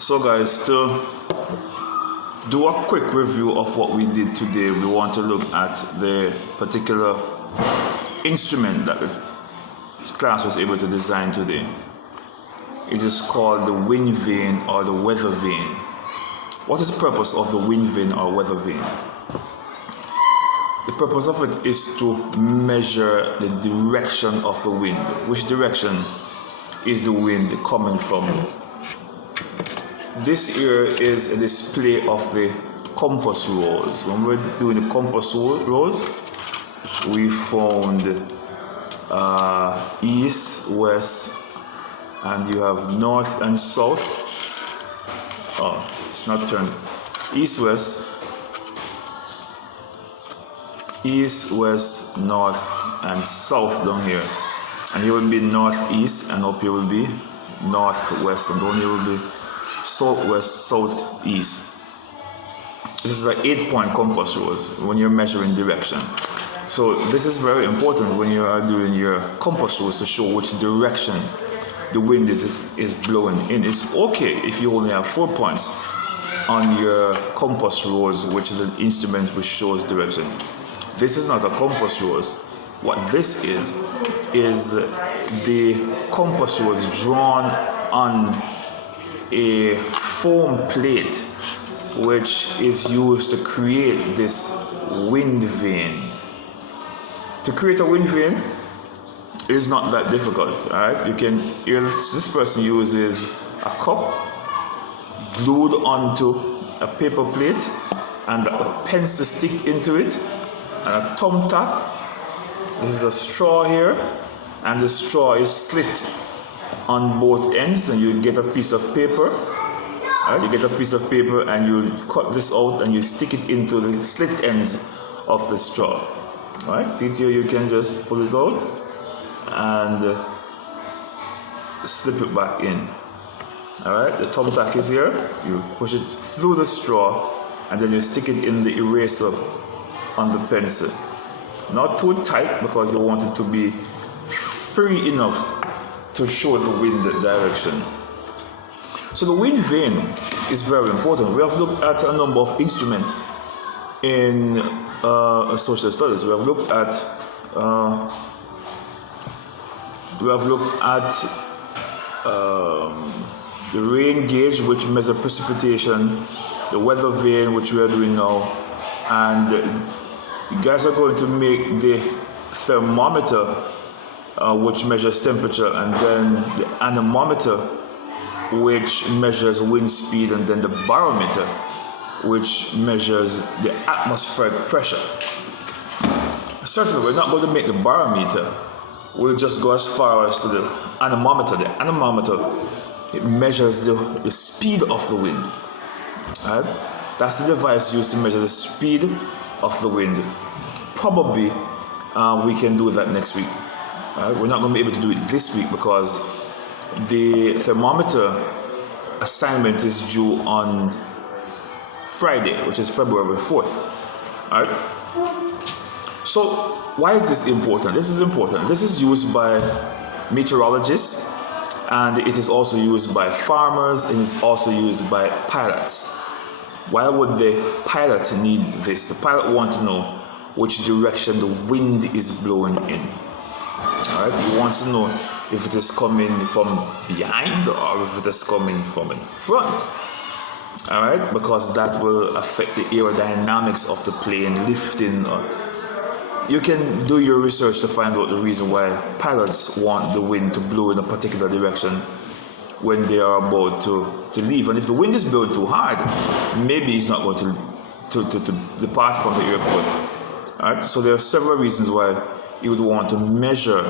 So guys, to do a quick review of what we did today, we want to look at the particular instrument that the class was able to design today. It is called the wind vane or the weather vane. What is the purpose of the wind vane or weather vane? The purpose of it is to measure the direction of the wind. Which direction is the wind coming from? This here is a display of the compass rose. When we're doing the compass rose, we found east, west, and you have north and south. Oh, it's not turned. East, west, north, and south down here. And here will be northeast, and up here will be northwest, and down here will be southwest, southeast. This is an 8-point compass rose when you're measuring direction. So this is very important when you are doing your compass rose to show which direction the wind is blowing in. It's okay if you only have 4 points on your compass rose, which is an instrument which shows direction. This is not a compass rose. What this is the compass rose drawn on a foam plate which is used to create this wind vane. To create a wind vane is not that difficult, alright? You can, this person uses a cup glued onto a paper plate and a pencil stick into it and a thumbtack. This is a straw here, and the straw is slit on both ends, and you get a piece of paper. Right? You get a piece of paper and you cut this out and you stick it into the slit ends of the straw. Right? See it here, you can just pull it out and slip it back in. Alright, the thumbtack is here. You push it through the straw and then you stick it in the eraser on the pencil. Not too tight because you want it to be free enough to show the wind direction. So the wind vane is very important. We have looked at a number of instruments in social studies. We have looked at the rain gauge, which measures precipitation, the weather vane, which we are doing now, and you guys are going to make the thermometer, which measures temperature, and then the anemometer, which measures wind speed, and then the barometer, which measures the atmospheric pressure. Certainly, we're not going to make the barometer. We'll just go as far as to the anemometer. The anemometer, it measures the speed of the wind. Right? That's the device used to measure the speed of the wind. Probably we can do that next week. We're not going to be able to do it this week because the thermometer assignment is due on Friday, which is February 4th. All right? So why is this important? This is important. This is used by meteorologists, and it is also used by farmers, and it's also used by pilots. Why would the pilot need this? The pilot wants to know which direction the wind is blowing in. Alright, he wants to know if it is coming from behind or if it is coming from in front. Alright, because that will affect the aerodynamics of the plane lifting. You can do your research to find out the reason why pilots want the wind to blow in a particular direction when they are about to leave. And if the wind is blowing too hard, maybe it's not going to depart from the airport. Alright, so there are several reasons why you would want to measure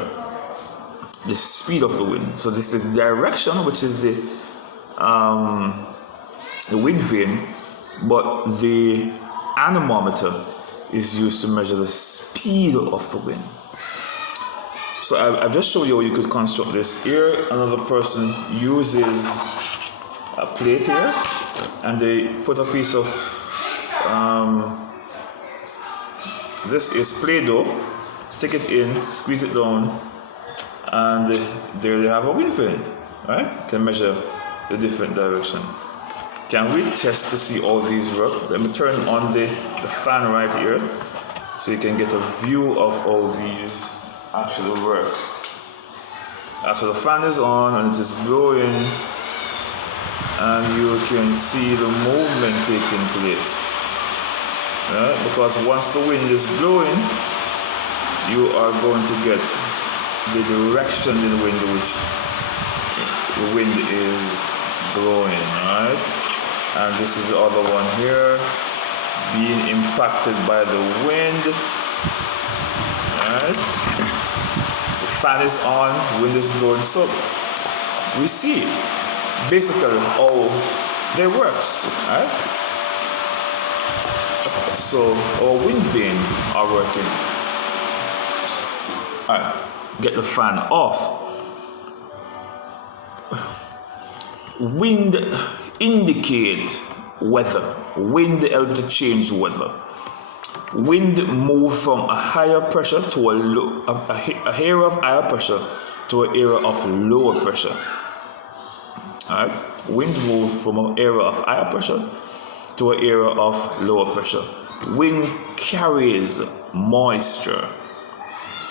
the speed of the wind. So this is the direction, which is the wind vane, but the anemometer is used to measure the speed of the wind. So I've just showed you how you could construct this. Here, another person uses a plate here, and they put a piece of this is Play-Doh, stick it in, squeeze it down, and there they have a wind vane, right? You can measure the different direction. Can we test to see all these work? Let me turn on the fan right here so you can get a view of all these actually work. So the fan is on and it is blowing, and you can see the movement taking place. Because once the wind is blowing, you are going to get the direction in which the wind is blowing, right? And this is the other one here, being impacted by the wind, right? The fan is on, wind is blowing. So we see basically how they works, right? So our wind vanes are working. Alright, get the fan off. Wind indicate weather. Wind helps to change weather. Wind move from a higher pressure to a area of higher pressure to an area of lower pressure. Alright, wind move from an area of higher pressure to an area of lower pressure. Wind carries moisture.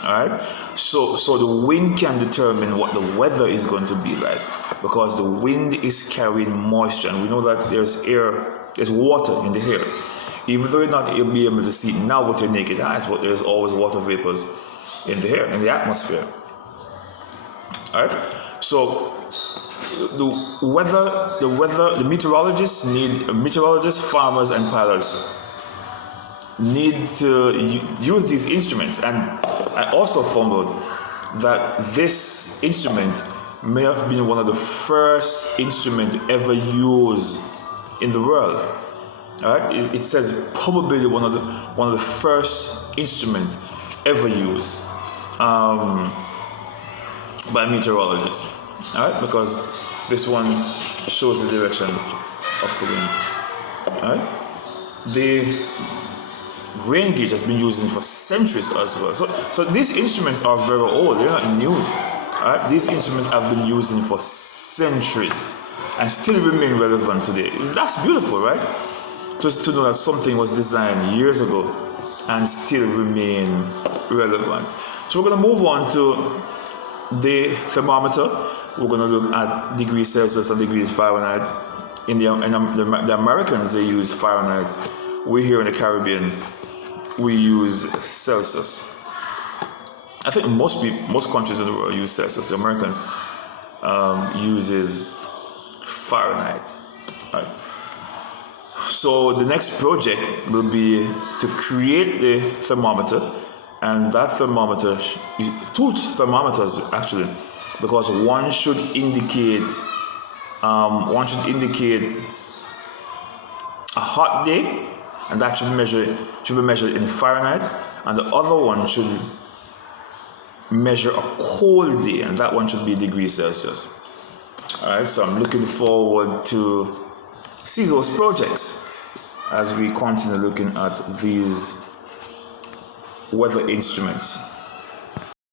Alright, so the wind can determine what the weather is going to be like, because the wind is carrying moisture, and we know that there's water in the air. Even though you're not be able to see it now with your naked eyes, but there's always water vapors in the air, in the atmosphere. Alright, so the meteorologists, farmers, and pilots need to use these instruments. And I also found out that this instrument may have been one of the first instruments ever used in the world. All right, it says probably one of the first instruments ever used by meteorologists. All right, because this one shows the direction of the wind. All right, the rain gauge has been used for centuries as well. So these instruments are very old. They're not new. Right? These instruments have been used for centuries and still remain relevant today. That's beautiful, right? Just to know that something was designed years ago and still remain relevant. So we're going to move on to the thermometer. We're going to look at degrees Celsius and degrees Fahrenheit. In the Americans, they use Fahrenheit. We here in the Caribbean, we use Celsius. I think most countries in the world use Celsius. The Americans uses Fahrenheit. Right. So the next project will be to create the thermometer, and that thermometer, two thermometers actually, because one should indicate a hot day, and that should be measured in Fahrenheit, and the other one should measure a cold day, and that one should be degrees Celsius. All right, so I'm looking forward to see those projects as we continue looking at these weather instruments.